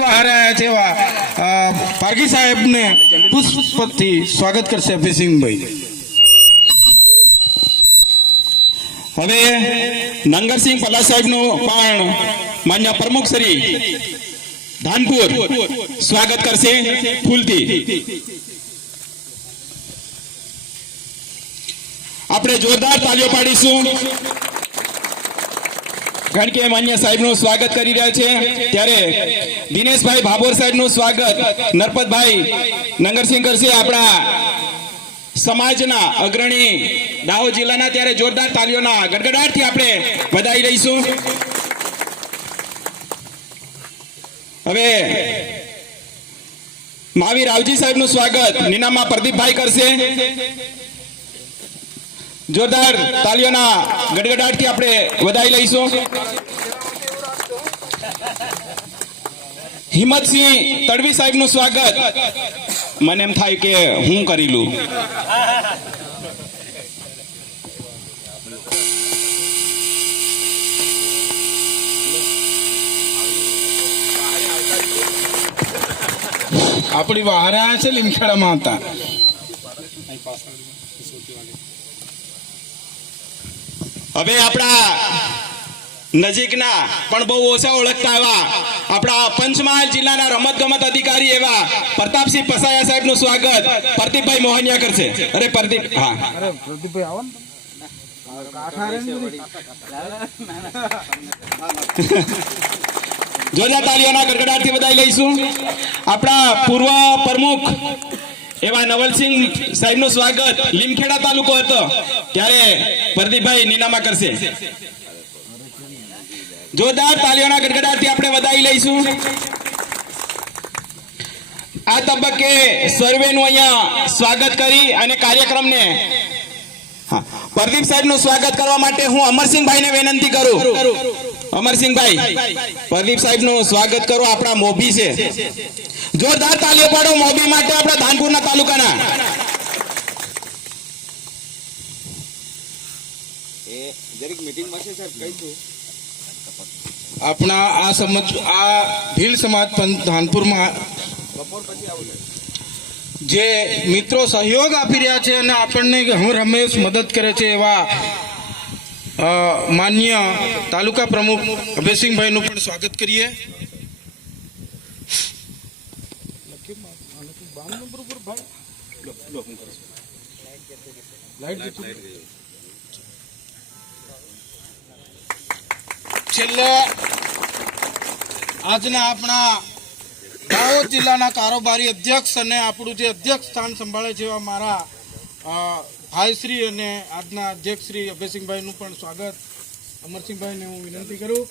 બહાર આવ્યા છે એવા પારગી સાહેબને પુષ્પથી સ્વાગત કરશે અભયસિંહભાઈ. હવે નંગરસિંહ પલા સાહેબનું પણ માન્ય પ્રમુખ શ્રી ધાનપુર સ્વાગત કરશે ફૂલથી. આપણે જોરદાર તાલીઓ પાડીશું કારણ કે માન્ય સાહેબનું સ્વાગત કરી રહ્યા છે. ત્યારે દિનેશભાઈ ભાભોર સાહેબનું સ્વાગત નરપતભાઈ નંગરસિંહ કરશે, આપણા સમાજના અગ્રણી દાહોદ જિલ્લાના. ત્યારે જોરદાર તાલીઓના ગડગડાટથી આપણે વધાવી રહીશું. હવે મહાવીર રાવજી સાહેબનું સ્વાગત નીનામાં પ્રદીપભાઈ કરશે. જોરદાર તાલીઓના ગડગડાટથી આપણે વધાવી લઈશું. હિંમતસિંહ તડવી સાહેબનું સ્વાગત મને એમ થાય કે હું કરી લઉં. આપણી બહાર આવ્યા છે લીમખેડામાં હતા. હવે આપણા નજીકના પણ બહુ ઓછા ઓળખતા એવા આપણા પંચમહાલ જિલ્લાના રમત ગમત અધિકારી એવા પ્રતાપસિંહ પસાયા સાહેબનું સ્વાગત પ્રદીપભાઈ મોહનિયા કરશે. અરે પ્રદીપ, હા પ્રદીપભાઈ આવો ને. જોરદાર તાલીઓના ગડગડાટથી વધાવી લઈશું. આપણા પૂર્વ પ્રમુખ એવા નવલસિંહ સાહેબનું સ્વાગત લીમખેડા તાલુકો હતો ત્યારે પ્રદીપભાઈ નીનામા કરશે. જોરદાર તાલીઓના ગડગડાટથી આપણે વધાવી લઈશું. આ તબક્કે સર્વેનું અહીંયા સ્વાગત કરી અને કાર્યક્રમને પ્રદીપ સાહેબનું સ્વાગત કરવા માટે હું અમરસિંહભાઈને વિનંતી કરું. અમરસિંહભાઈ, પ્રદીપ સાહેબનું સ્વાગત કરો. આપણા મોભી છે. જોરદાર તાલીઓ પાડો મોભી માટે, આપણા ધાનપુરના તાલુકાના. આપણા આ ભીલ સમાજ ધાનપુરમાં જે મિત્રો સહયોગ આપી રહ્યા છે અને આપણને હમેશ મદદ કરે છે એવા માન્ય તાલુકા પ્રમુખ અભયસિંહભાઈનું પણ સ્વાગત કરીએ. છેલ્લે આજના આપણા દાહોદ જિલ્લાના કારોબારી અધ્યક્ષ અને આપણું જે અધ્યક્ષ સ્થાન સંભાળે છે એવા મારા ભાઈશ્રી અને આજના અધ્યક્ષ શ્રી અભયસિંહભાઈનું પણ સ્વાગત અમરસિંહભાઈને હું વિનંતી કરું.